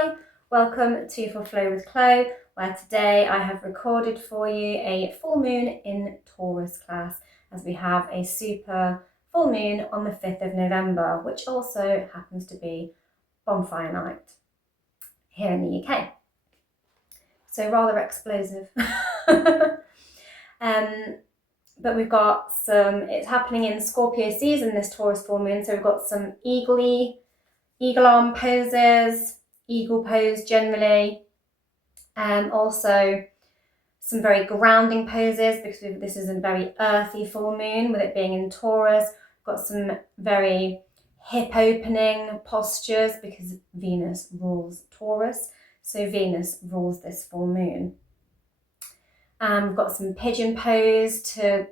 Hi, welcome to For Flow with Chloe, where today I have recorded for you a full moon in Taurus class, as we have a super full moon on the 5th of November, which also happens to be bonfire night here in the UK. So rather explosive. But we've got it's happening in Scorpio season, this Taurus full moon, so we've got some eagle arm poses, eagle pose generally, also some very grounding poses because this is a very earthy full moon with it being in Taurus. We've got some very hip opening postures because Venus rules Taurus, so Venus rules this full moon. We've got some pigeon pose to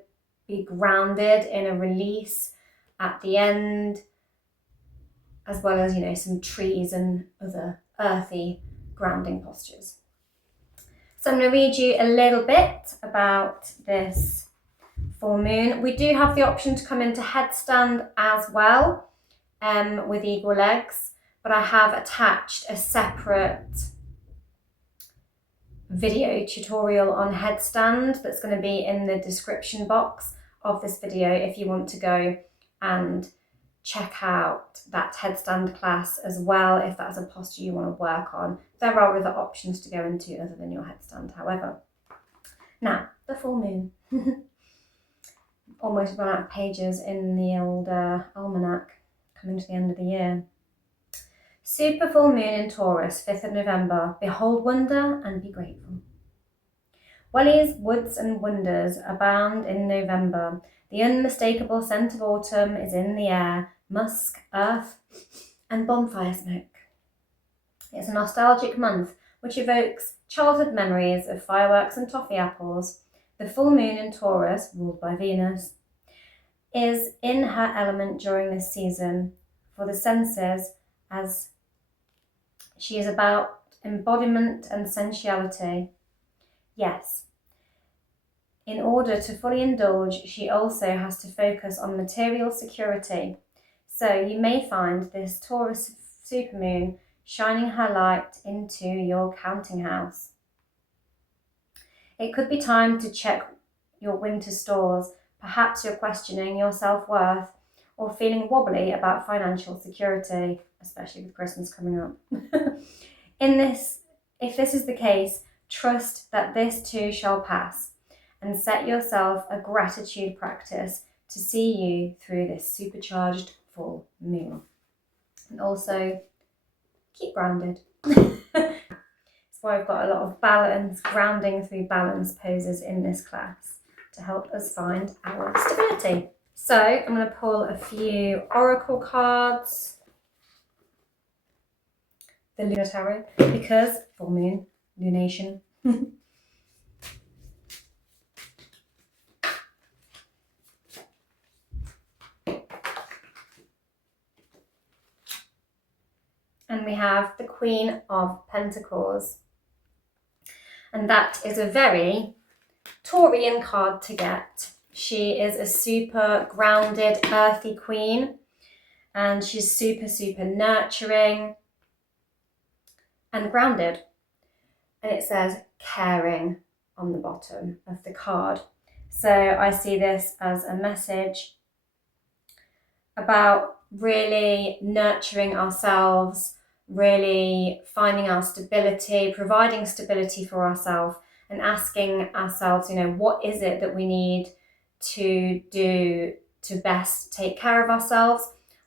be grounded in a release at the end, as well as, some trees and other earthy grounding postures. So I'm going to read you a little bit about this full moon. We do have the option to come into headstand as well, with eagle legs, but I have attached a separate video tutorial on headstand that's going to be in the description box of this video if you want to go and check out that headstand class as well, if that's a posture you want to work on. There are other options to go into other than your headstand, however. Now, the full moon. Almost run out of pages in the old almanac, coming to the end of the year. Super full moon in Taurus, 5th of November. Behold wonder and be grateful. Wellies, woods and wonders abound in November. The unmistakable scent of autumn is in the air, musk, earth and bonfire smoke. It's a nostalgic month which evokes childhood memories of fireworks and toffee apples. The full moon in Taurus, ruled by Venus, is in her element during this season for the senses, as she is about embodiment and sensuality. Yes, in order to fully indulge, she also has to focus on material security. So you may find this Taurus supermoon shining her light into your counting house. It could be time to check your winter stores. Perhaps you're questioning your self-worth or feeling wobbly about financial security, especially with Christmas coming up. If this is the case, trust that this too shall pass and set yourself a gratitude practice to see you through this supercharged full moon. And also, keep grounded. That's why I've got a lot of balance, grounding through balance poses in this class to help us find our stability. So I'm going to pull a few oracle cards, the Lunar Tarot, because full moon, lunation. And we have the Queen of Pentacles. And that is a very Taurian card to get. She is a super grounded, earthy queen. And she's super, super nurturing and grounded. And it says caring on the bottom of the card. So I see this as a message about really nurturing ourselves, really finding our stability, providing stability for ourselves and asking ourselves, what is it that we need to do to best take care of ourselves?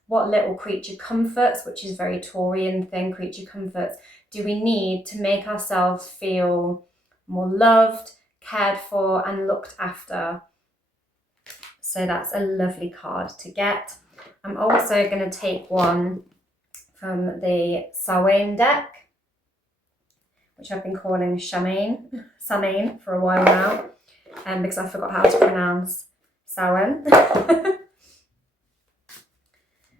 What little creature comforts, which is very Taurian thing, creature comforts, do we need to make ourselves feel more loved, cared for and looked after? So that's a lovely card to get. I'm also going to take one from the Samhain deck, which I've been calling Samhain for a while now, because I forgot how to pronounce Samhain.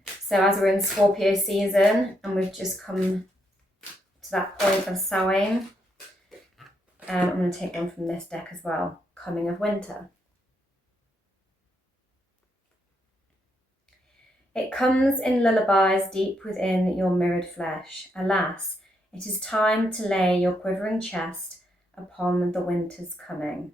So as we're in Scorpio season and we've just come to that point of Samhain, I'm going to take one from this deck as well, Coming of Winter. It comes in lullabies deep within your mirrored flesh. Alas, It is time to lay your quivering chest upon the winter's coming.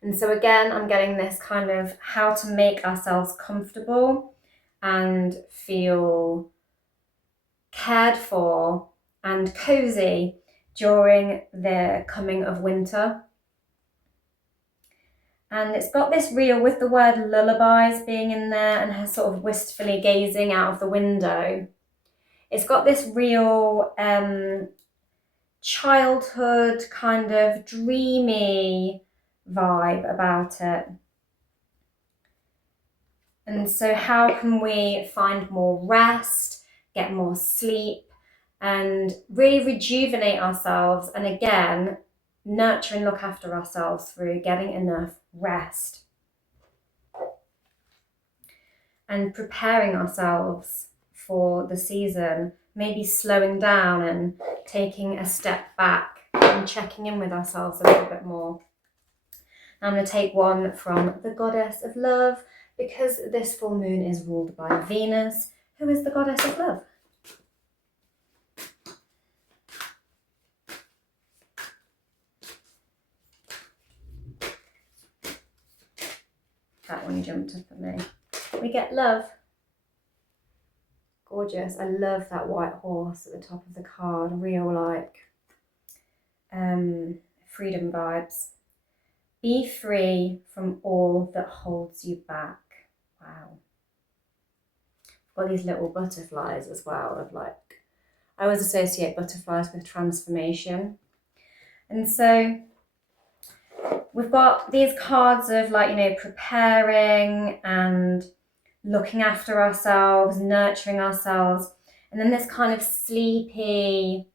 And so again, I'm getting this kind of how to make ourselves comfortable and feel cared for and cozy during the coming of winter. And it's got this reel with the word lullabies being in there and her sort of wistfully gazing out of the window. It's got this real childhood kind of dreamy vibe about it. And so how can we find more rest, get more sleep, and really rejuvenate ourselves, and again, nurture and look after ourselves through getting enough rest and preparing ourselves for the season, maybe slowing down and taking a step back and checking in with ourselves a little bit more. I'm going to take one from the goddess of love, because this full moon is ruled by Venus, who is the goddess of love. That one jumped up at me. We get love. Gorgeous. I love that white horse at the top of the card. Real like freedom vibes. Be free from all that holds you back. Wow. Got these little butterflies as well. Of like, I always associate butterflies with transformation. And so we've got these cards of like, you know, preparing and looking after ourselves, nurturing ourselves. And then this kind of sleepy,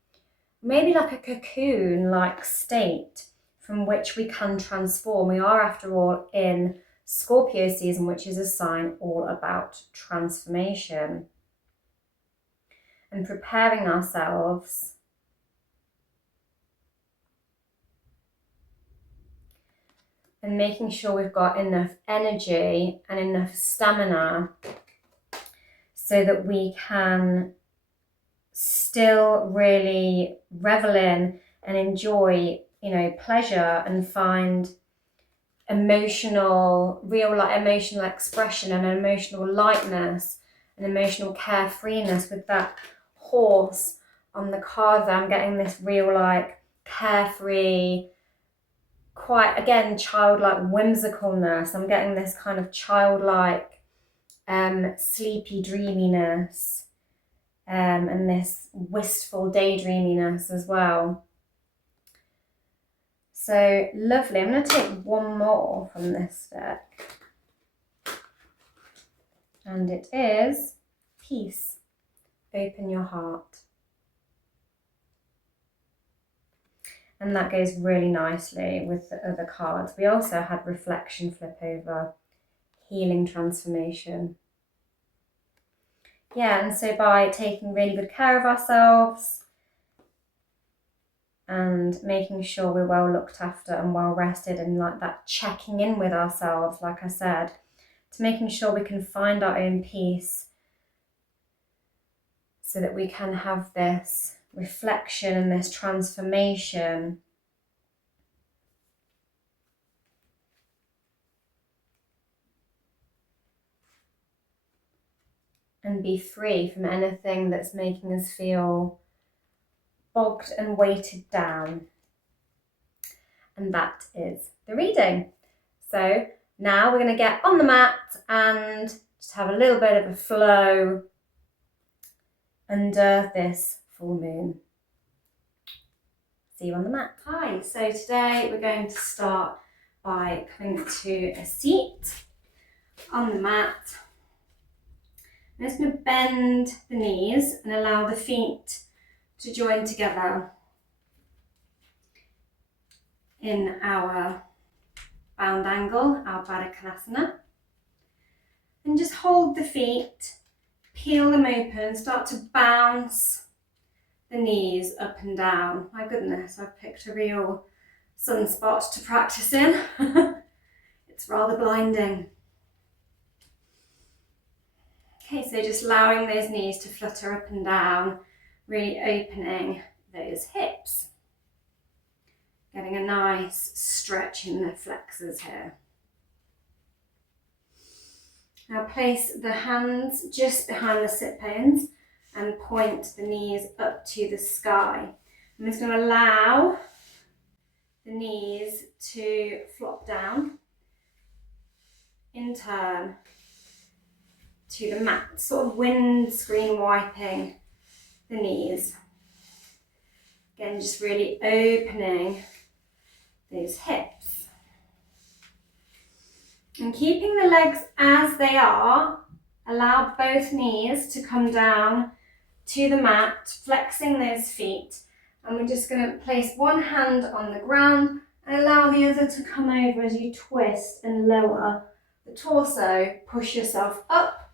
maybe like a cocoon-like state from which we can transform. We are, after all, in Scorpio season, which is a sign all about transformation and preparing ourselves and making sure we've got enough energy and enough stamina so that we can still really revel in and enjoy, you know, pleasure and find real emotional expression and emotional lightness and emotional carefreeness with that horse on the card there. I'm getting this real like carefree, quite, again, childlike whimsicalness. I'm getting this kind of childlike sleepy dreaminess and this wistful daydreaminess as well. So lovely. I'm going to take one more from this deck. And it is Peace. Open your heart. And that goes really nicely with the other cards. We also had Reflection, Flip Over, Healing, Transformation. Yeah, and so by taking really good care of ourselves and making sure we're well looked after and well rested, and like that checking in with ourselves, like I said, to making sure we can find our own peace so that we can have this reflection and this transformation. And be free from anything that's making us feel bogged and weighted down. And that is the reading. So now we're going to get on the mat and just have a little bit of a flow under this full moon. See you on the mat. Hi, so today we're going to start by coming to a seat on the mat. I'm just going to bend the knees and allow the feet to join together in our bound angle, our Upavistha Konasana. And just hold the feet, peel them open, start to bounce the knees up and down. My goodness, I've picked a real sunspot to practice in. It's rather blinding. Okay, so just allowing those knees to flutter up and down, really opening those hips. Getting a nice stretch in the flexors here. Now place the hands just behind the sit bones and point the knees up to the sky. I'm just going to allow the knees to flop down in turn to the mat, sort of windscreen wiping the knees. Again, just really opening those hips. And keeping the legs as they are, allow both knees to come down to the mat, flexing those feet. And we're just going to place one hand on the ground and allow the other to come over as you twist and lower the torso. Push yourself up,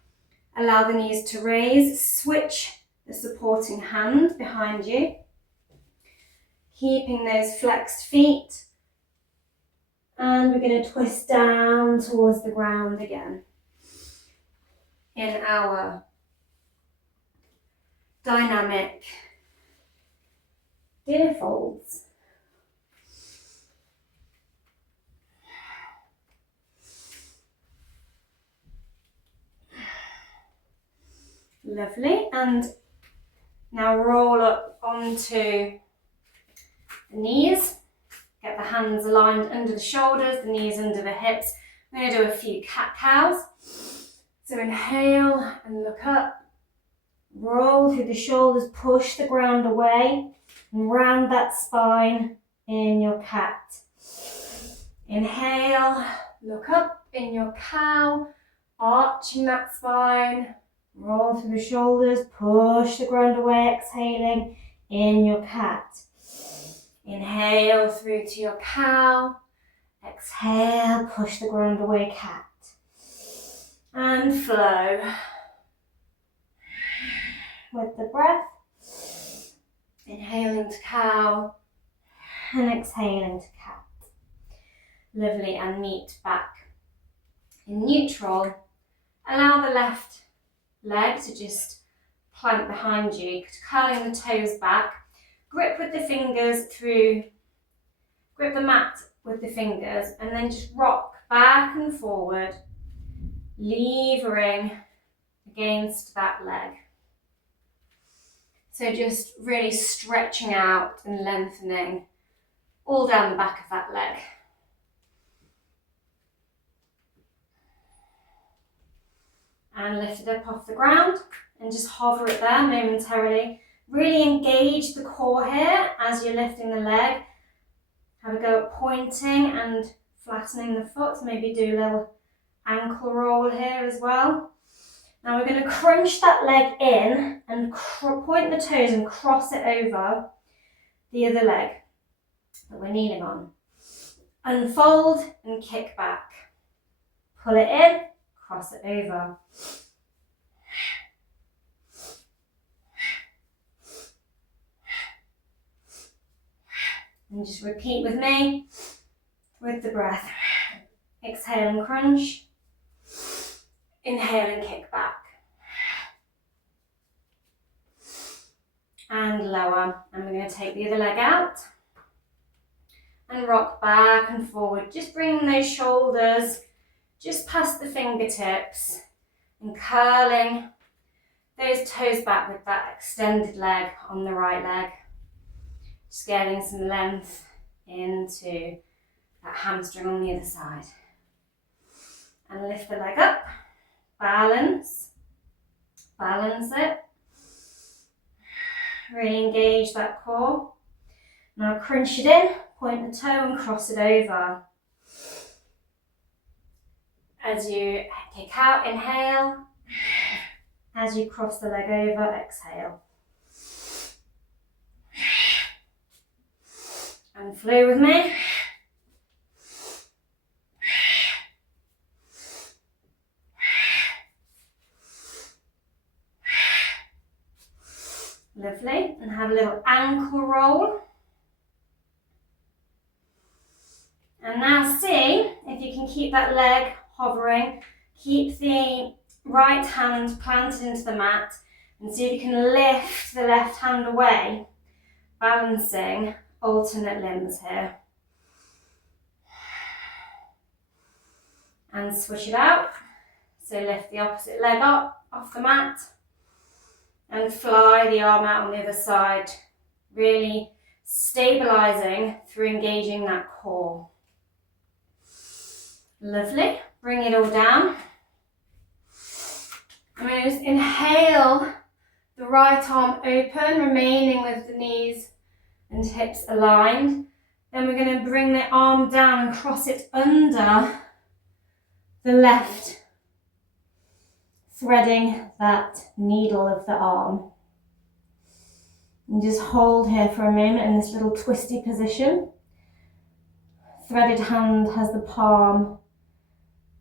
allow the knees to raise, switch the supporting hand behind you. Keeping those flexed feet. And we're going to twist down towards the ground again. In our dynamic deer folds. Lovely. And now roll up onto the knees. Get the hands aligned under the shoulders, the knees under the hips. I'm going to do a few cat-cows. So inhale and look up. Roll through the shoulders, push the ground away and round that spine in your cat. Inhale, look up in your cow, arching that spine. Roll through the shoulders, push the ground away, exhaling in your cat. Inhale through to your cow. Exhale, push the ground away, cat. And flow with the breath. Inhaling to cow and exhaling to cat. Lovely, and meet back in neutral. Allow the left leg to just plank behind you, curling the toes back. Grip with the fingers through, grip the mat with the fingers, and then just rock back and forward, levering against that leg. So just really stretching out and lengthening all down the back of that leg. And lift it up off the ground and just hover it there momentarily. Really engage the core here as you're lifting the leg. Have a go at pointing and flattening the foot. Maybe do a little ankle roll here as well. Now we're going to crunch that leg in and point the toes and cross it over the other leg that we're kneeling on. Unfold and kick back. Pull it in, cross it over. And just repeat with me, with the breath. Exhale and crunch. Inhale and kick back. And lower. And we're going to take the other leg out. And rock back and forward. Just bringing those shoulders just past the fingertips. And curling those toes back with that extended leg on the right leg. Just getting some length into that hamstring on the other side. And lift the leg up, balance it. Really engage that core. Now crunch it in, point the toe and cross it over. As you kick out, inhale. As you cross the leg over, exhale. And flow with me. Lovely. And have a little ankle roll. And now see if you can keep that leg hovering. Keep the right hand planted into the mat, and see if you can lift the left hand away, balancing alternate limbs here. And switch it out. So lift the opposite leg up off the mat and fly the arm out on the other side, really stabilising through engaging that core. Lovely. Bring it all down. I'm going to just inhale the right arm open, remaining with the knees and hips aligned. Then we're going to bring the arm down and cross it under the left, threading that needle of the arm. And just hold here for a moment in this little twisty position. Threaded hand has the palm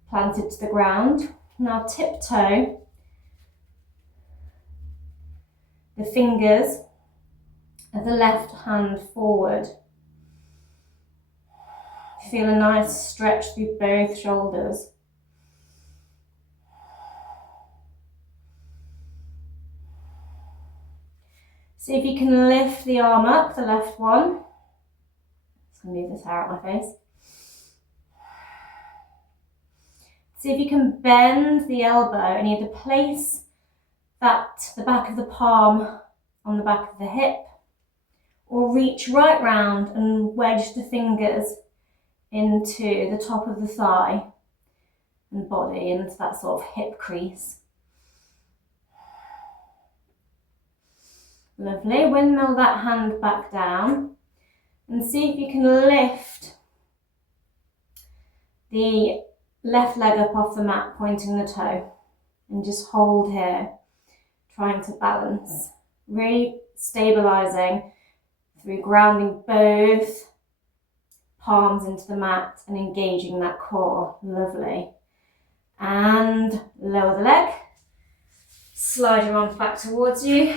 planted to the ground. Now tiptoe the fingers of the left hand forward. Feel a nice stretch through both shoulders. See if you can lift the arm up, the left one. Just gonna move this hair out my face. See if you can bend the elbow and either place the back of the palm on the back of the hip, or reach right round and wedge the fingers into the top of the thigh and body, into that sort of hip crease. Lovely. Windmill that hand back down and see if you can lift the left leg up off the mat, pointing the toe, and just hold here, trying to balance, really stabilising through grounding both palms into the mat and engaging that core. Lovely. And lower the leg, slide your arms back towards you.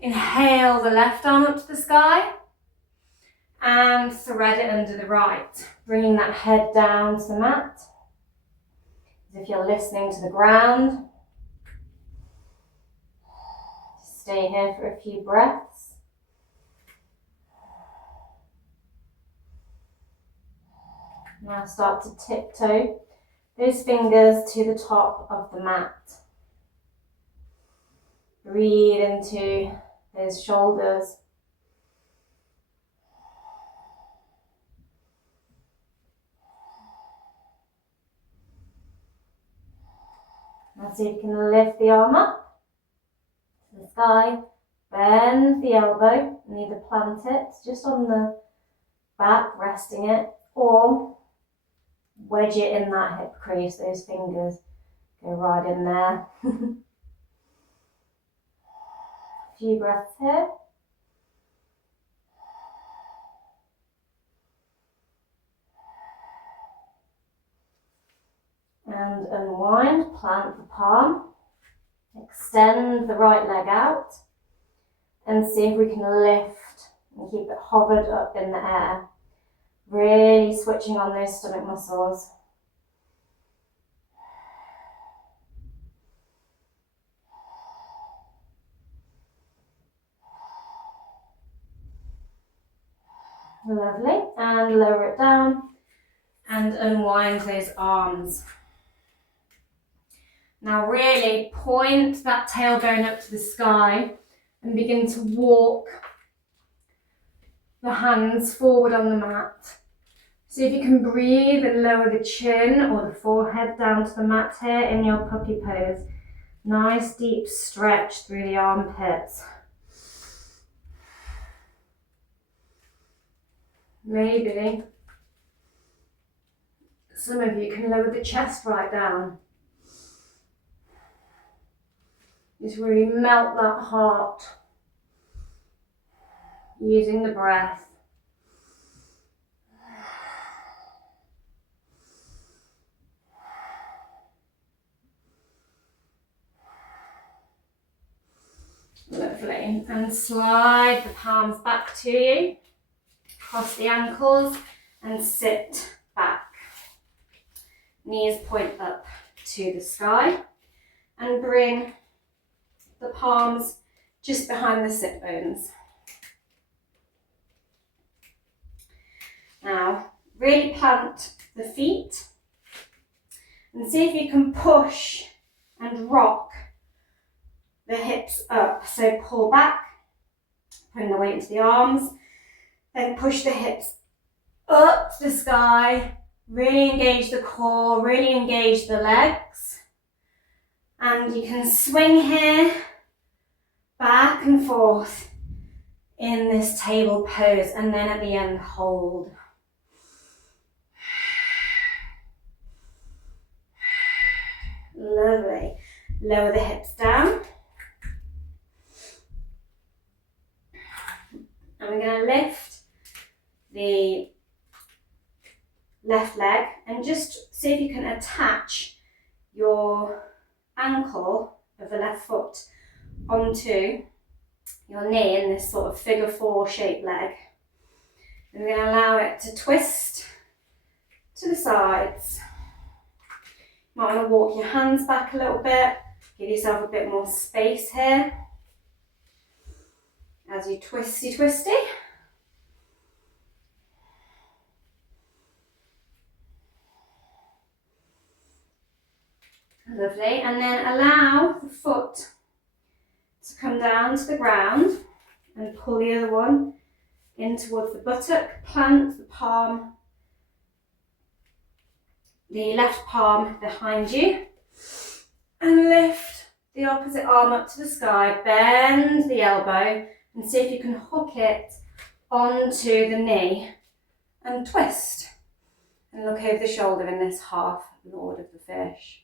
Inhale the left arm up to the sky and thread it under the right, bringing that head down to the mat as if you're listening to the ground. Stay here for a few breaths. Now start to tiptoe those fingers to the top of the mat. Breathe into those shoulders. Now see if you can lift the arm up to the sky, bend the elbow and either plant it just on the back, resting it, or wedge it in that hip crease. Those fingers go right in there. A few breaths here. And unwind, plant the palm, extend the right leg out, and see if we can lift and keep it hovered up in the air. Really switching on those stomach muscles. Lovely. And lower it down and unwind those arms. Now really point that tailbone up to the sky and begin to walk the hands forward on the mat. See if you can breathe and lower the chin or the forehead down to the mat here in your puppy pose. Nice deep stretch through the armpits. Maybe some of you can lower the chest right down. Just really melt that heart using the breath. Lovely. And slide the palms back to you. Cross the ankles and sit back. Knees point up to the sky. and bring the palms just behind the sit bones. Now, really plant the feet and see if you can push and rock the hips up. So pull back, bring the weight into the arms, then push the hips up to the sky, really engage the core, really engage the legs. And you can swing here, back and forth in this table pose, and then at the end, hold. Lovely. Lower the hips down. And we're going to lift the left leg and just see if you can attach your ankle of the left foot onto your knee in this sort of figure four shaped leg. And we're going to allow it to twist to the sides. You might want to walk your hands back a little bit, give yourself a bit more space here as you twisty. Lovely, and then allow the foot to come down to the ground and pull the other one in towards the buttock. Plant the palm, the left palm behind you, and lift the opposite arm up to the sky. Bend the elbow and see if you can hook it onto the knee and twist. And look over the shoulder in this half Lord of the Fish.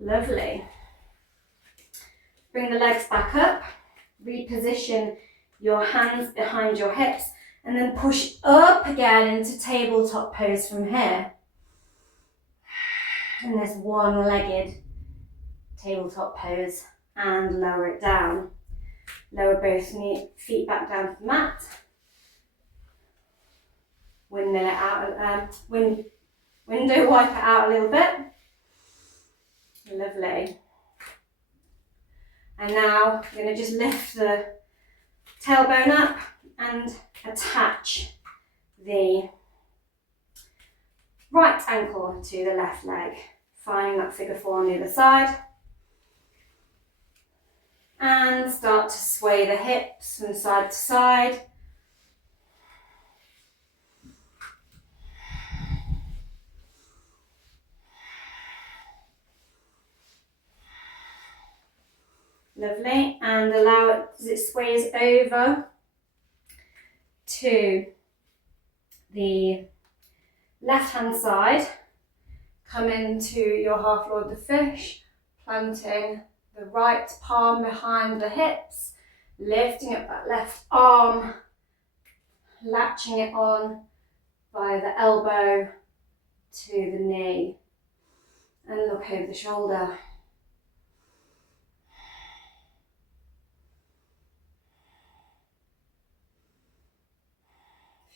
Lovely. Bring the legs back up, reposition your hands behind your hips, and then push up again into tabletop pose from here. In this one-legged tabletop pose, and lower it down. Lower both feet back down to the mat. Windmill it out, window wipe it out a little bit. Lovely. And now we're going to just lift the tailbone up and attach the right ankle to the left leg, finding that figure four on the other side. And start to sway the hips from side to side. Lovely, and allow it as it sways over to the left hand side. Come into your half Lord of the Fish, planting the right palm behind the hips, lifting up that left arm, latching it on by the elbow to the knee, and look over the shoulder.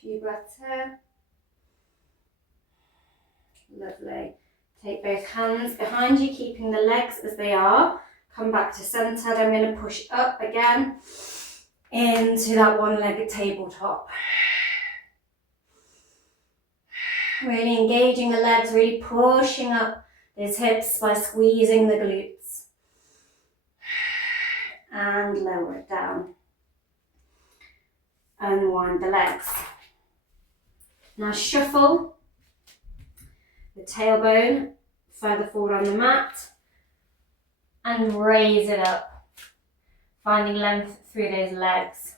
Few breaths here. Lovely. Take both hands behind you, keeping the legs as they are. Come back to centre. Then I'm going to push up again into that one-legged tabletop. Really engaging the legs, really pushing up those hips by squeezing the glutes. And lower it down. Unwind the legs. Now shuffle the tailbone further forward on the mat and raise it up, finding length through those legs.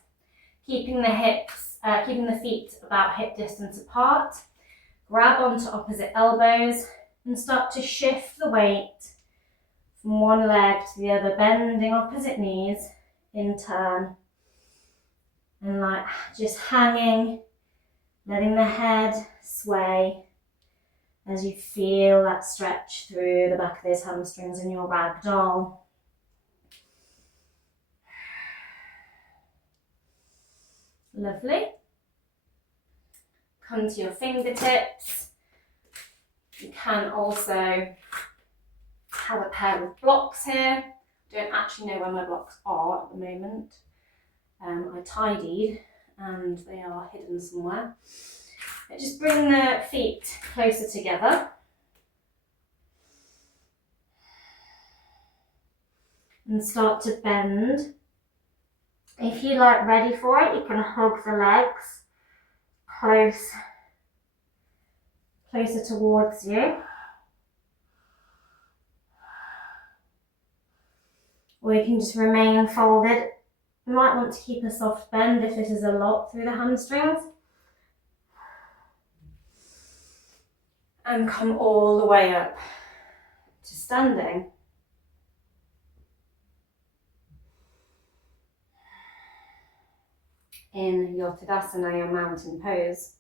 Keeping the feet about hip distance apart. Grab onto opposite elbows and start to shift the weight from one leg to the other, bending opposite knees in turn. And like just hanging, letting the head sway as you feel that stretch through the back of those hamstrings in your ragdoll. Lovely. come to your fingertips. You can also have a pair of blocks here. I don't actually know where my blocks are at the moment. I tidied and they are hidden somewhere. But just bring the feet closer together. And start to bend. If you like ready for it, you can hug the legs closer towards you. Or you can just remain folded. You might want to keep a soft bend if this is a lot through the hamstrings. And come all the way up to standing. In your Tadasana, your mountain pose.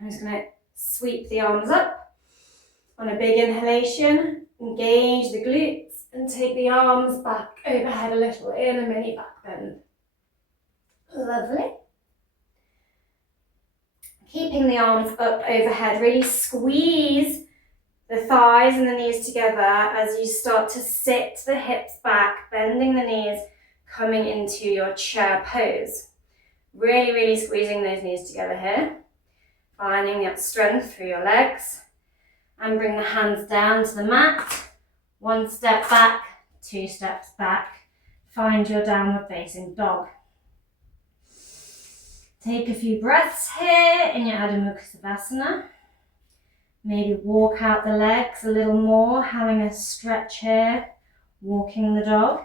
I'm just going to sweep the arms up on a big inhalation, engage the glutes and take the arms back overhead a little in a mini back bend. Lovely. Keeping the arms up overhead, really squeeze the thighs and the knees together as you start to sit the hips back, bending the knees, coming into your chair pose. Really, really squeezing those knees together here. Finding that strength through your legs. And bring the hands down to the mat. 1 step back, 2 steps back. Find your downward facing dog. Take a few breaths here in your Adho Mukha Shavasana. Maybe walk out the legs a little more, having a stretch here, walking the dog.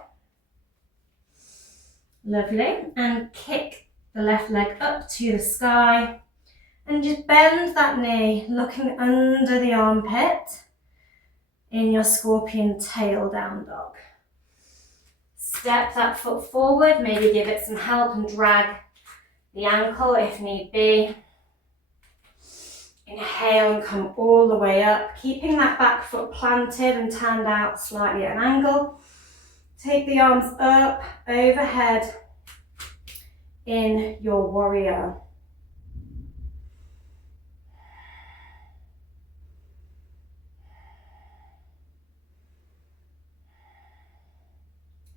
Lovely. And kick the left leg up to the sky. And just bend that knee, looking under the armpit in your scorpion tail down dog. Step that foot forward, maybe give it some help and drag the ankle if need be. Inhale and come all the way up, keeping that back foot planted and turned out slightly at an angle. Take the arms up, overhead in your warrior.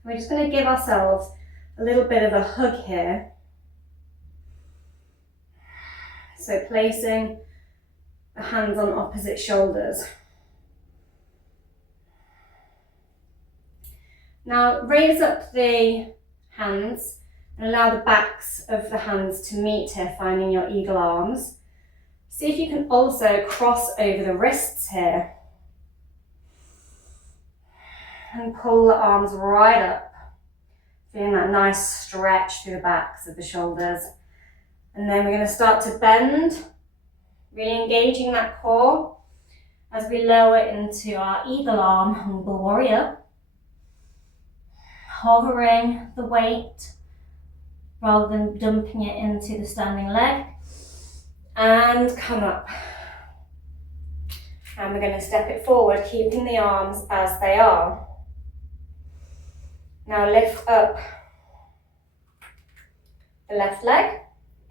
We're just going to give ourselves a little bit of a hug here. So placing the hands on opposite shoulders. Now raise up the hands and allow the backs of the hands to meet here, finding your eagle arms. See if you can also cross over the wrists here. And pull the arms right up, feeling that nice stretch through the backs of the shoulders. And then we're going to start to bend, really engaging that core as we lower into our eagle arm, humble warrior. Hovering the weight rather than dumping it into the standing leg. And come up. And we're going to step it forward, keeping the arms as they are. Now lift up the left leg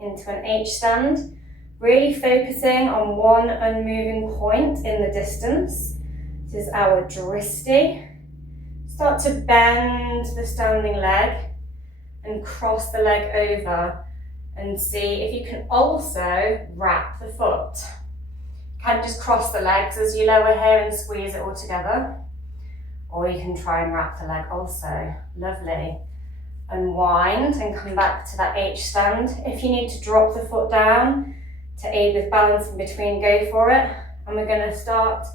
into an H stand, really focusing on one unmoving point in the distance. This is our dristi. Start to bend the standing leg and cross the leg over and see if you can also wrap the foot. You can't just cross the legs as you lower here and squeeze it all together. Or you can try and wrap the leg also. Lovely. Unwind and come back to that H stand. If you need to drop the foot down to aid with balance in between, go for it. And we're going to start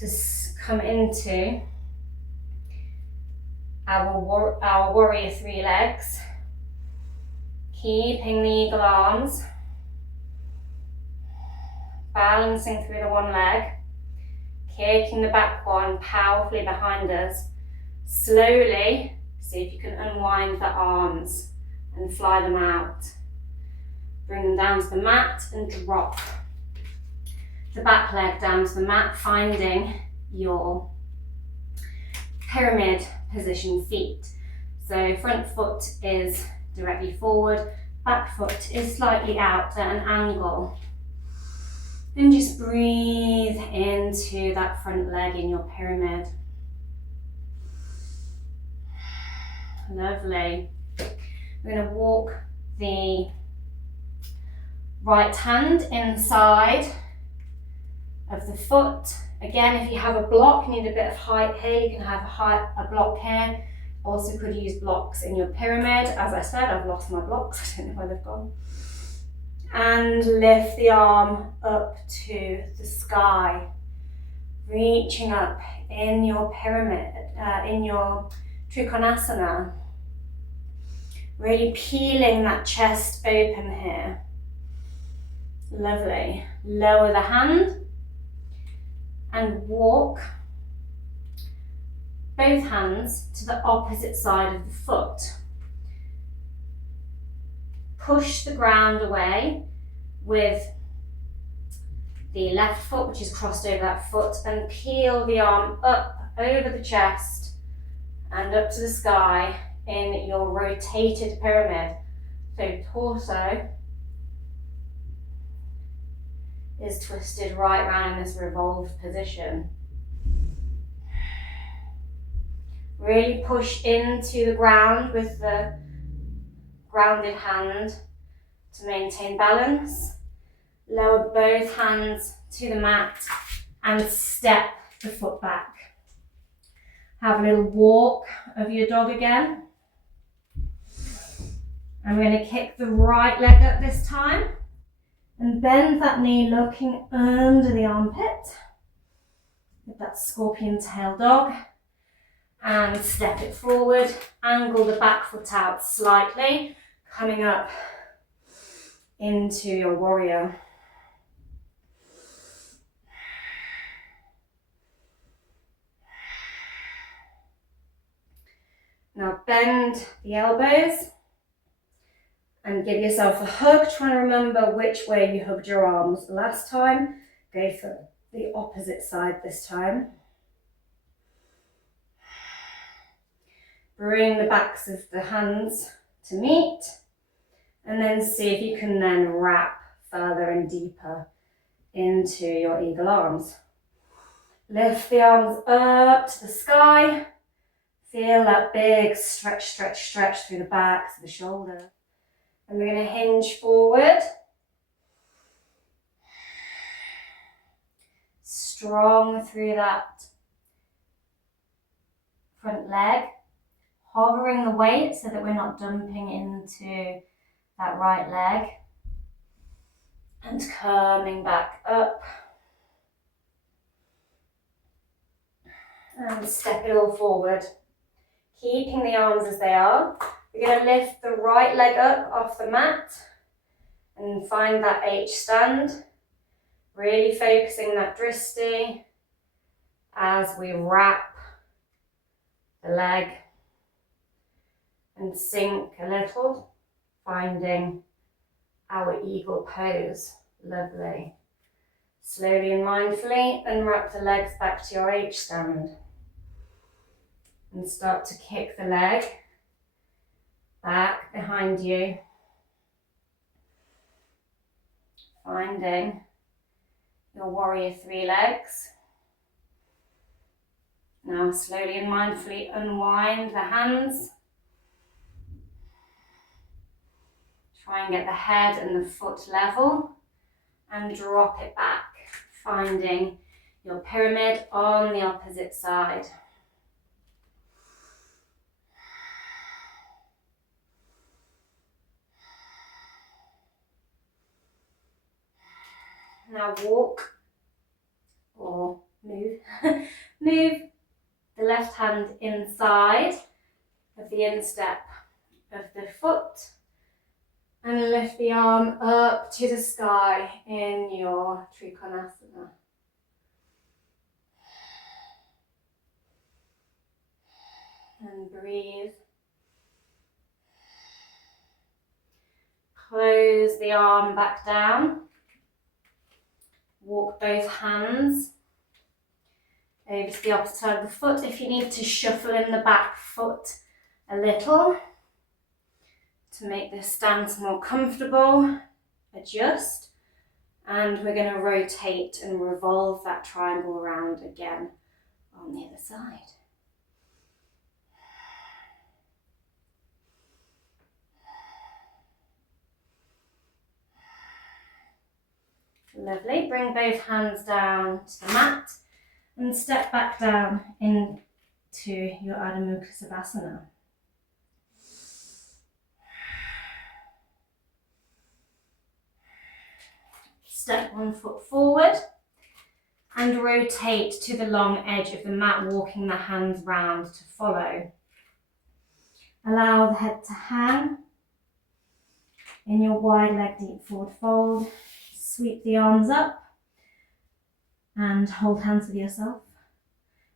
to come into our warrior 3 legs. Keeping the eagle arms. Balancing through the one leg. Kicking the back one powerfully behind us. Slowly, see if you can unwind the arms and fly them out. Bring them down to the mat and drop the back leg down to the mat, finding your pyramid position feet. So front foot is directly forward. Back foot is slightly out at an angle. And just breathe into that front leg in your pyramid. Lovely. We're going to walk the right hand inside of the foot. Again, if you have a block, you need a bit of height here, you can have a block here. Also could use blocks in your pyramid. As I said, I've lost my blocks, I don't know where they've gone. And lift the arm up to the sky, reaching up in your pyramid, in your Trikonasana. Really peeling that chest open here. Lovely. Lower the hand and walk both hands to the opposite side of the foot. Push the ground away with the left foot, which is crossed over that foot, and peel the arm up over the chest and up to the sky in your rotated pyramid. So torso is twisted right round in this revolved position. Really push into the ground with the grounded hand to maintain balance. Lower both hands to the mat and step the foot back. Have a little walk of your dog again. I'm going to kick the right leg up this time and bend that knee looking under the armpit with that scorpion tail dog. And step it forward, angle the back foot out slightly, coming up into your warrior. Now bend the elbows and give yourself a hug. Try and remember which way you hugged your arms last time. Go for the opposite side this time. Bring the backs of the hands to meet, and then see if you can then wrap further and deeper into your eagle arms. Lift the arms up to the sky. Feel that big stretch through the backs of the shoulder. And we're going to hinge forward. Strong through that front leg. Hovering the weight so that we're not dumping into that right leg. And coming back up. And step it all forward. Keeping the arms as they are. We're going to lift the right leg up off the mat and find that H stand. Really focusing that dristi as we wrap the leg and sink a little, finding our eagle pose. Lovely. Slowly and mindfully unwrap the legs back to your H stand and start to kick the leg back behind you, finding your warrior three legs. Now slowly and mindfully unwind the hands. Try and get the head and the foot level and drop it back, finding your pyramid on the opposite side. Now walk or move, move the left hand inside of the instep of the foot and lift the arm up to the sky in your Trikonasana. And breathe. Close the arm back down. Walk both hands over to the opposite side of the foot. If you need to shuffle in the back foot a little To make this stance more comfortable, adjust, and we're going to rotate and revolve that triangle around again on the other side. Lovely. Bring both hands down to the mat and step back down into your Adho Mukha Shavasana. Step one foot forward and rotate to the long edge of the mat, walking the hands round to follow. Allow the head to hang in your wide leg deep forward fold. Sweep the arms up and hold hands with yourself,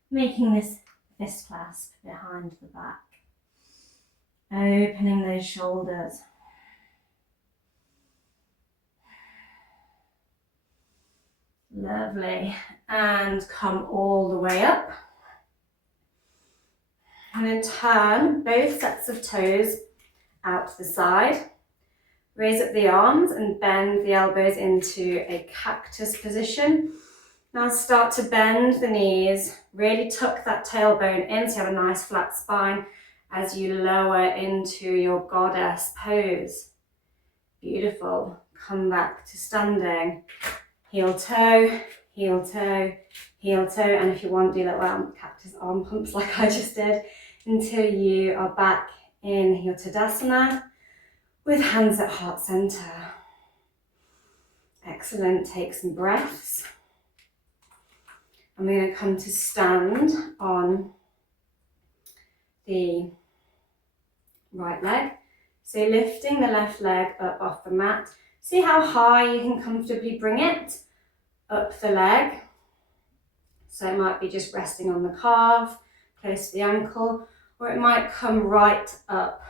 making this fist clasp behind the back. Opening those shoulders. Lovely. And come all the way up. And then turn both sets of toes out to the side. Raise up the arms and bend the elbows into a cactus position. Now start to bend the knees. Really tuck that tailbone in so you have a nice flat spine as you lower into your goddess pose. Beautiful. Come back to standing. Heel toe, heel toe, heel toe. And if you want, do little cactus arm pumps like I just did until you are back in your Tadasana with hands at heart center. Excellent. Take some breaths. I'm going to come to stand on the right leg. So lifting the left leg up off the mat. See how high you can comfortably bring it up the leg. So it might be just resting on the calf, close to the ankle, or it might come right up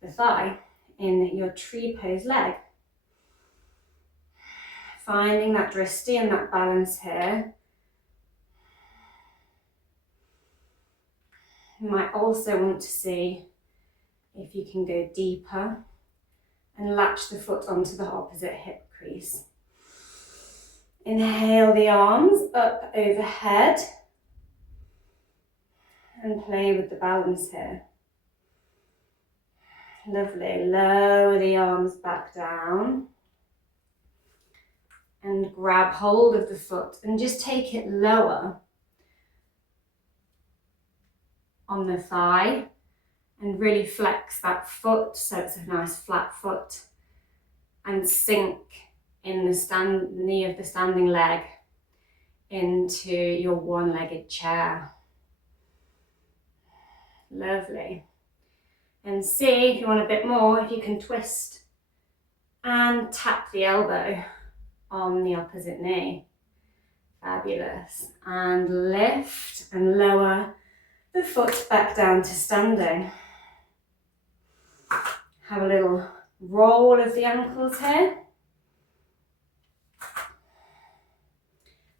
the thigh in your tree pose leg. Finding that drishti and that balance here. You might also want to see if you can go deeper and latch the foot onto the opposite hip crease. Inhale the arms up overhead and play with the balance here. Lovely. Lower the arms back down and grab hold of the foot and just take it lower on the thigh and really flex that foot so it's a nice flat foot and sink in the knee of the standing leg into your one-legged chair. Lovely. And see if you want a bit more, if you can twist and tap the elbow on the opposite knee. Fabulous. And lift and lower the foot back down to standing. Have a little roll of the ankles here.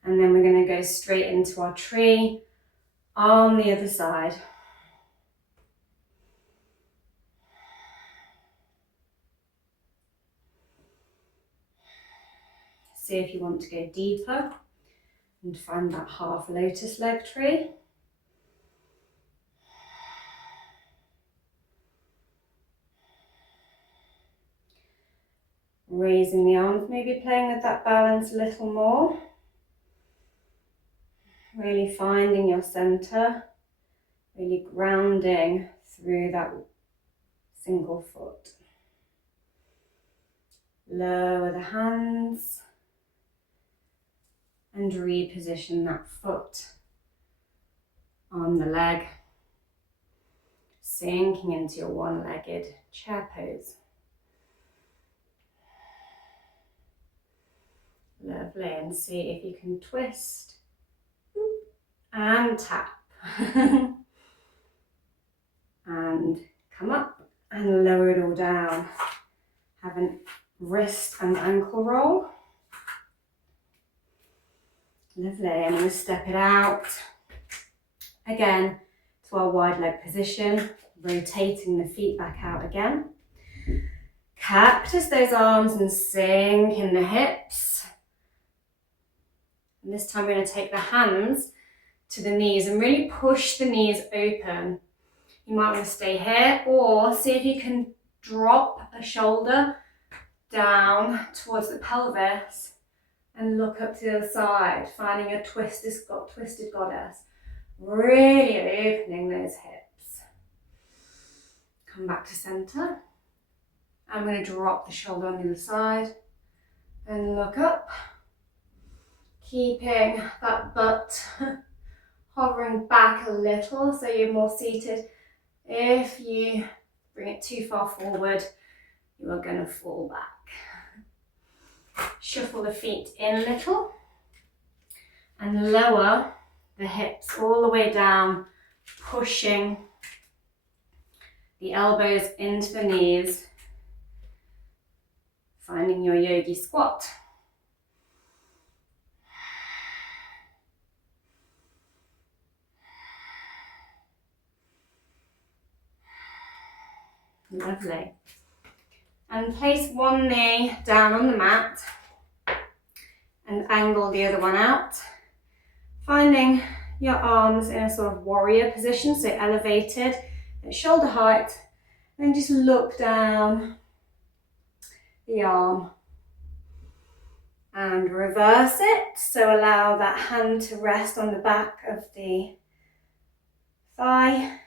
And then we're going to go straight into our tree on the other side. See if you want to go deeper and find that half lotus leg tree. Raising the arms, maybe playing with that balance a little more. Really finding your center, really grounding through that single foot. Lower the hands and reposition that foot on the leg, sinking into your one-legged chair pose. Lovely, and see if you can twist and tap and come up and lower it all down. Have a wrist and ankle roll. Lovely, I'm going to step it out again to our wide leg position, Rotating the feet back out again. Cactus those arms and sink in the hips. And this time we're going to take the hands to the knees and really push the knees open. You might want to stay here, or see if you can drop a shoulder down towards the pelvis and look up to the other side, finding a twisted goddess. Really opening those hips. Come back to center. I'm going to drop the shoulder on the other side and look up, keeping that butt hovering back a little so you're more seated. If you bring it too far forward, you are going to fall back. Shuffle the feet in a little and lower the hips all the way down, pushing the elbows into the knees, finding your yogi squat. Lovely. And place one knee down on the mat and angle the other one out, finding your arms in a sort of warrior position, so elevated at shoulder height, and just look down the arm and reverse it. So allow that hand to rest on the back of the thigh,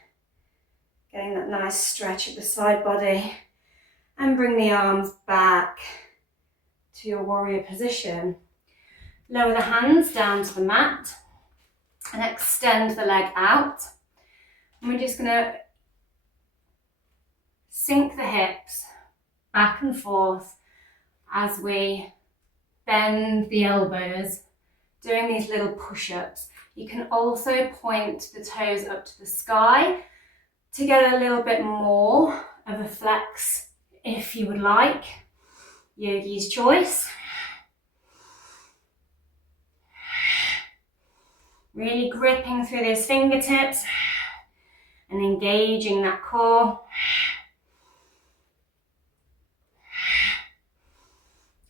getting that nice stretch at the side body, and bring the arms back to your warrior position. Lower the hands down to the mat and extend the leg out. And we're just going to sink the hips back and forth as we bend the elbows, doing these little push-ups. You can also point the toes up to the sky to get a little bit more of a flex if you would like. Yogi's choice. Really gripping through those fingertips and engaging that core.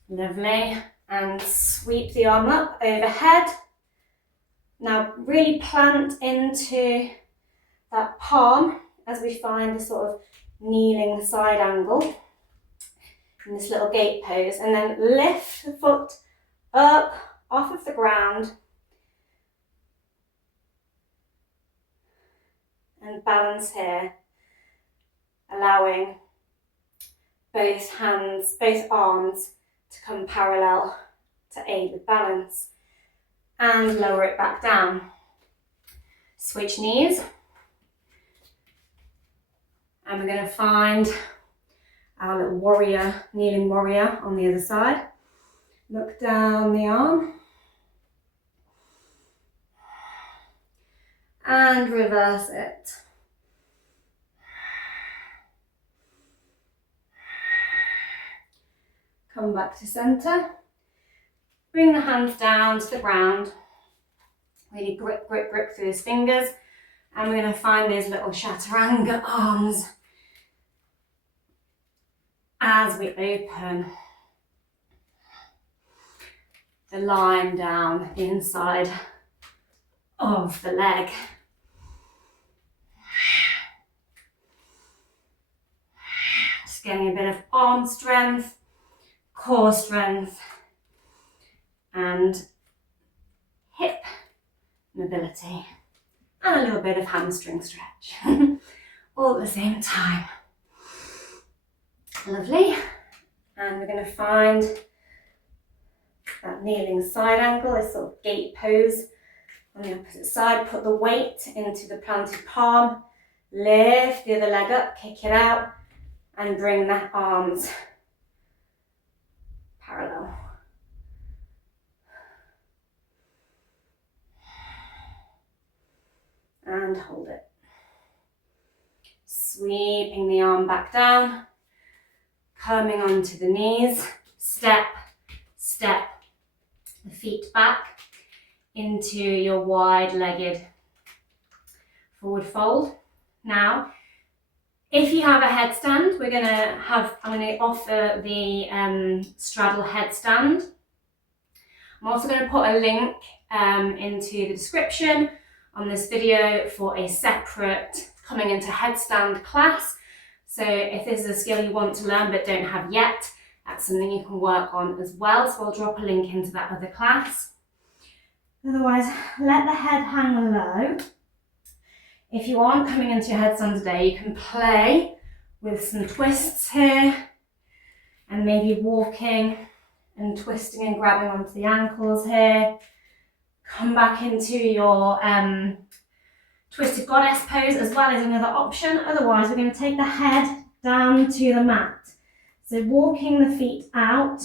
Lovely. And sweep the arm up overhead. Now really plant into that palm as we find a sort of kneeling side angle in this little gate pose, and then lift the foot up off of the ground and balance here, allowing both hands, both arms to come parallel to aid with balance, and lower it back down. Switch knees, and we're going to find our little warrior, kneeling warrior on the other side. Look down the arm and reverse it. Come back to center. Bring the hands down to the ground. Really grip, grip, grip through his fingers. And we're going to find those little chaturanga arms as we open the line down the inside of the leg. Just getting a bit of arm strength, core strength, and hip mobility, and a little bit of hamstring stretch all at the same time. Lovely. And we're going to find that kneeling side angle, this sort of gate pose on the opposite side. Put the weight into the planted palm, lift the other leg up, kick it out, and bring the arms parallel. And hold it. Sweeping the arm back down, coming onto the knees, step, step the feet back into your wide-legged forward fold. Now, If you have a headstand, I'm going to offer the straddle headstand. I'm also going to put a link into the description on this video for a separate coming into headstand class. So if this is a skill you want to learn but don't have yet, that's something you can work on as well. So I'll drop a link into that other class. Otherwise, let the head hang low. If you aren't coming into your headstand today, you can play with some twists here and maybe walking and twisting and grabbing onto the ankles here. Come back into your twisted goddess pose as well as another option. Otherwise, we're going to take the head down to the mat. So walking the feet out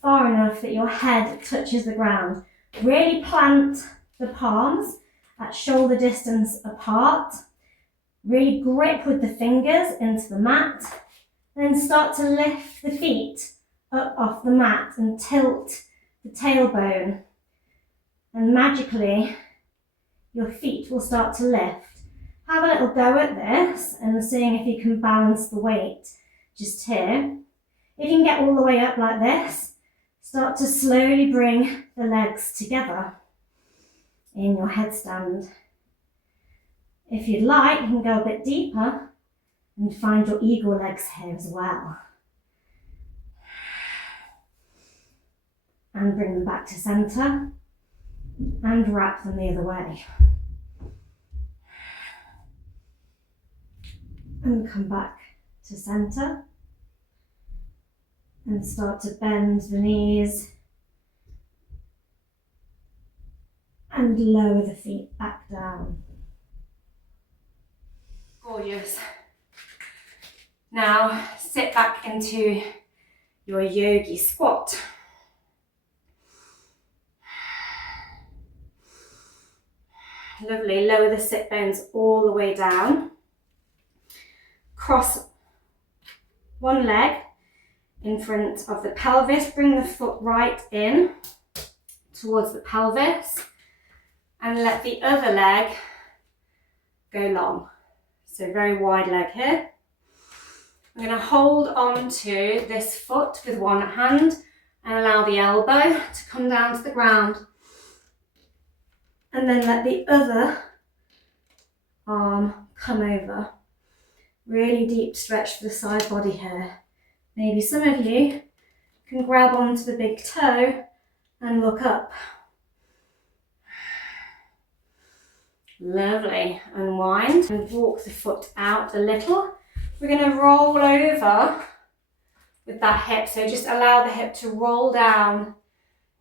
far enough that your head touches the ground. Really plant the palms at shoulder distance apart. Really grip with the fingers into the mat. Then start to lift the feet up off the mat and tilt the tailbone. And magically, your feet will start to lift. Have a little go at this and seeing if you can balance the weight just here. If you can get all the way up like this, start to slowly bring the legs together in your headstand. If you'd like, you can go a bit deeper and find your eagle legs here as well. And bring them back to centre and wrap them the other way. And come back to centre and start to bend the knees and lower the feet back down. Gorgeous. Now sit back into your yogi squat. Lovely, lower the sit bones all the way down. Cross one leg in front of the pelvis, bring the foot right in towards the pelvis and let the other leg go long. So very wide leg here. I'm going to hold on to this foot with one hand and allow the elbow to come down to the ground. And then let the other arm come over. Really deep stretch for the side body here. Maybe some of you can grab onto the big toe and look up. Lovely. Unwind and walk the foot out a little. We're going to roll over with that hip. So just allow the hip to roll down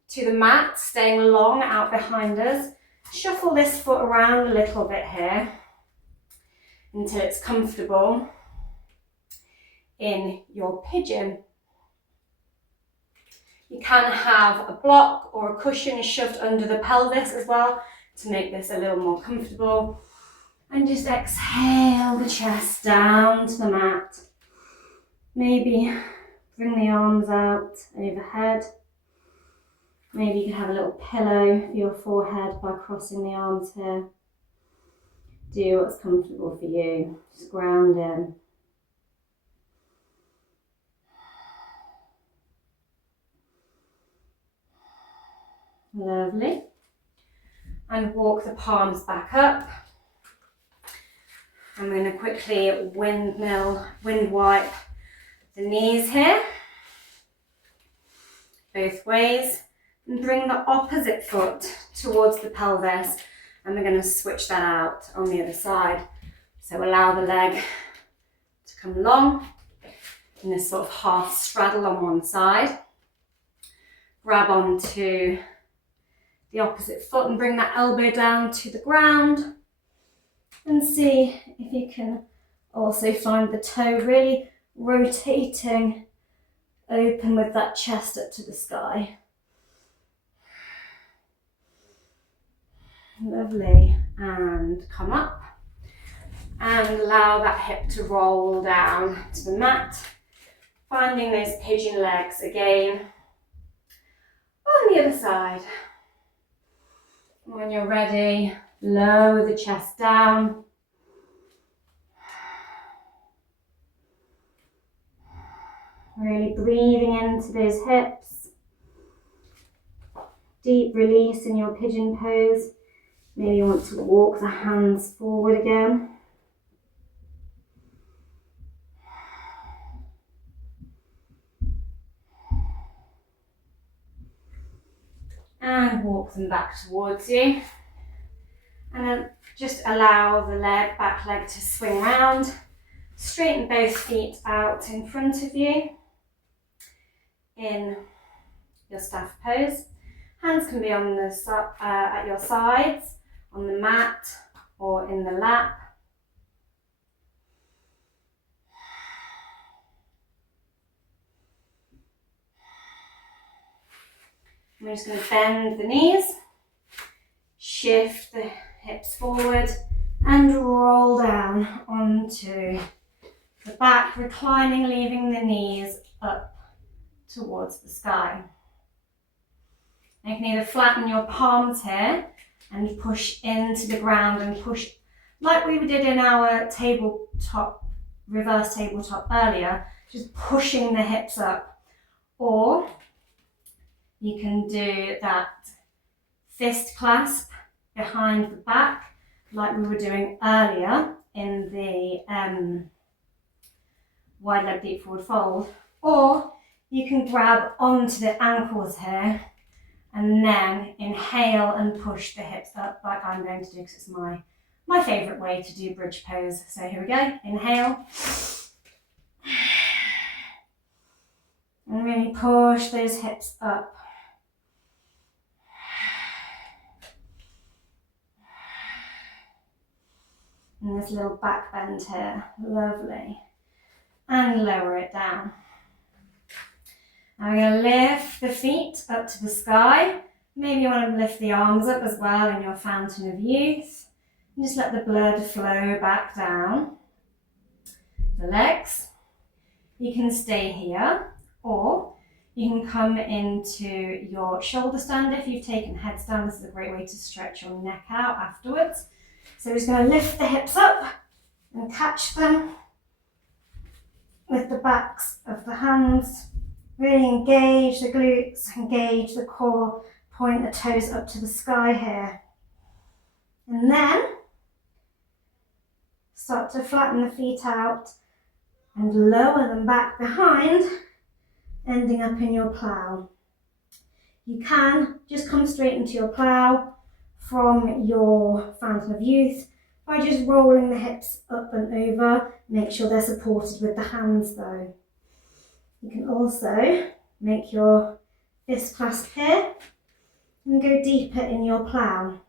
to the mat, staying long out behind us. Shuffle this foot around a little bit here until it's comfortable in your pigeon. You can have a block or a cushion shoved under the pelvis as well to make this a little more comfortable. And just exhale the chest down to the mat. Maybe bring the arms out overhead. Maybe you can have a little pillow for your forehead by crossing the arms here. Do what's comfortable for you. Just ground in. Lovely. And walk the palms back up. I'm going to quickly wind wipe the knees here. Both ways. And bring the opposite foot towards the pelvis. And we're going to switch that out on the other side. So allow the leg to come long in this sort of half straddle on one side. Grab onto the opposite foot and bring that elbow down to the ground. And see if you can also find the toe really rotating open with that chest up to the sky. Lovely. And come up and allow that hip to roll down to the mat, finding those pigeon legs again on the other side. When you're ready, lower the chest down Really breathing into those hips. Deep release in your pigeon pose. Maybe you want to walk the hands forward again. And walk them back towards you. And then just allow the back leg to swing round. Straighten both feet out in front of you in your staff pose. Hands can be on the at your sides, on the mat, or in the lap. We're just going to bend the knees, shift the hips forward, and roll down onto the back, reclining, leaving the knees up towards the sky. You can either flatten your palms here and push into the ground and push like we did in our tabletop, reverse tabletop earlier, just pushing the hips up. Or you can do that fist clasp behind the back like we were doing earlier in the wide leg deep forward fold. Or you can grab onto the ankles here and then inhale and push the hips up like I'm going to do because it's my favourite way to do bridge pose. So here we go, inhale. And really push those hips up. And this little back bend here, lovely. And lower it down. Now we're going to lift the feet up to the sky. Maybe you want to lift the arms up as well in your fountain of youth. And just let the blood flow back down. The legs. You can stay here, or you can come into your shoulder stand. If you've taken headstand, this is a great way to stretch your neck out afterwards. So we're just going to lift the hips up and catch them with the backs of the hands. Really engage the glutes, engage the core, point the toes up to the sky here. And then start to flatten the feet out and lower them back behind, ending up in your plough. You can just come straight into your plough from your fountain of youth by just rolling the hips up and over. Make sure they're supported with the hands though. You can also make your fist clasp here and go deeper in your plough.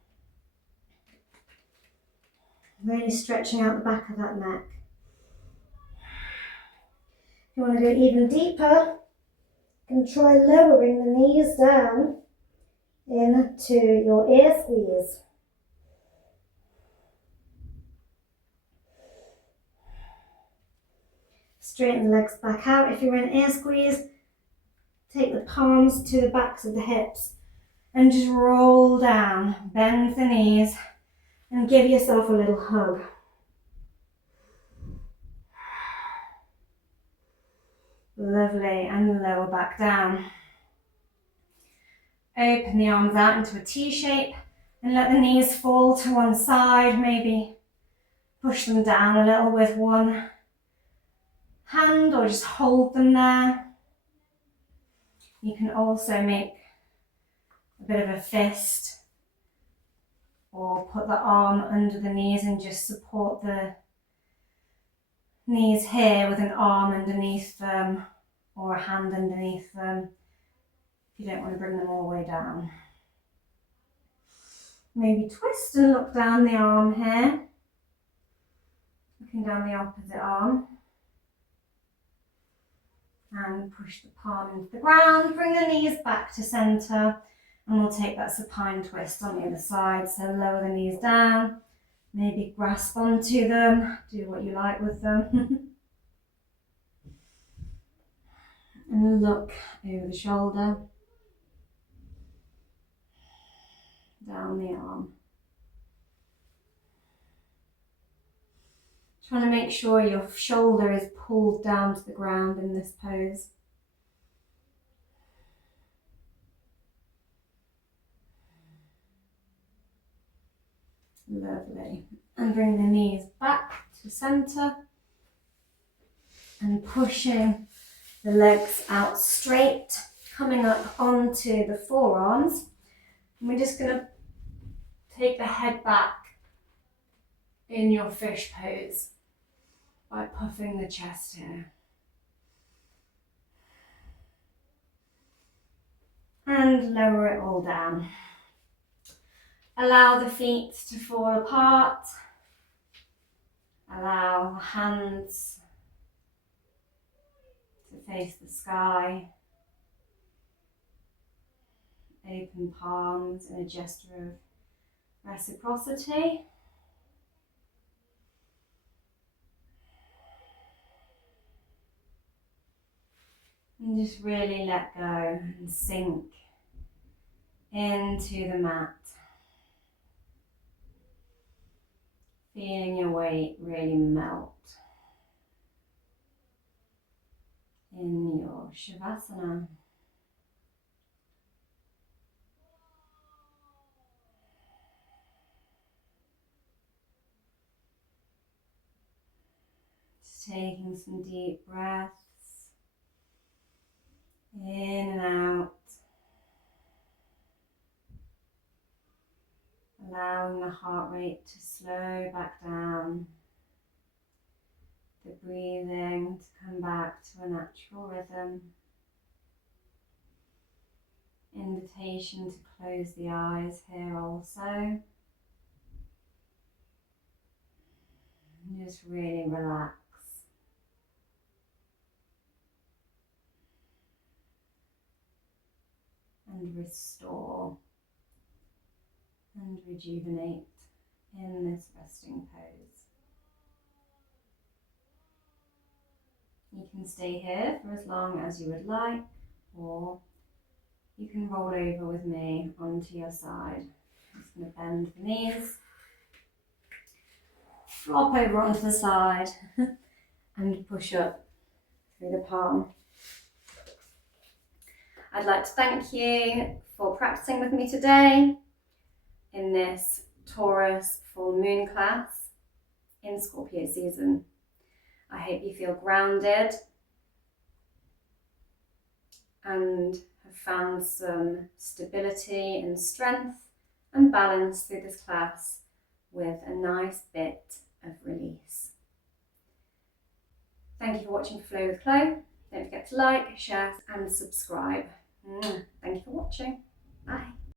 Really stretching out the back of that neck. If you want to go even deeper, you can try lowering the knees down into your ear squeeze. Straighten the legs back out. If you're in ear squeeze, take the palms to the backs of the hips and just roll down. Bend the knees and give yourself a little hug. Lovely, and lower back down. Open the arms out into a T shape and let the knees fall to one side. Maybe push them down a little with one hand or just hold them there. You can also make a bit of a fist or put the arm under the knees and just support the knees here with an arm underneath them or a hand underneath them if you don't want to bring them all the way down. Maybe twist and look down the arm here, looking down the opposite arm. And push the palm into the ground, bring the knees back to centre, and we'll take that supine twist on the other side. So lower the knees down, maybe grasp onto them, do what you like with them. And look over the shoulder, down the arm. Trying to make sure your shoulder is pulled down to the ground in this pose. Lovely. And bring the knees back to centre and pushing the legs out straight, coming up onto the forearms. And we're just going to take the head back in your fish pose by puffing the chest here. And lower it all down. Allow the feet to fall apart. Allow the hands to face the sky. Open palms in a gesture of reciprocity. And just really let go and sink into the mat. Feeling your weight really melt in your Shavasana. Just taking some deep breaths in and out. Allowing the heart rate to slow back down. The breathing to come back to a natural rhythm. Invitation to close the eyes here also. And just really relax. And restore and rejuvenate in this resting pose. You can stay here for as long as you would like, or you can roll over with me onto your side. I'm just going to bend the knees, flop over onto the side and push up through the palm. I'd like to thank you for practicing with me today in this Taurus Full Moon class in Scorpio season. I hope you feel grounded and have found some stability and strength and balance through this class with a nice bit of release. Thank you for watching Flow with Chloe. Don't forget to like, share and subscribe. Thank you for watching.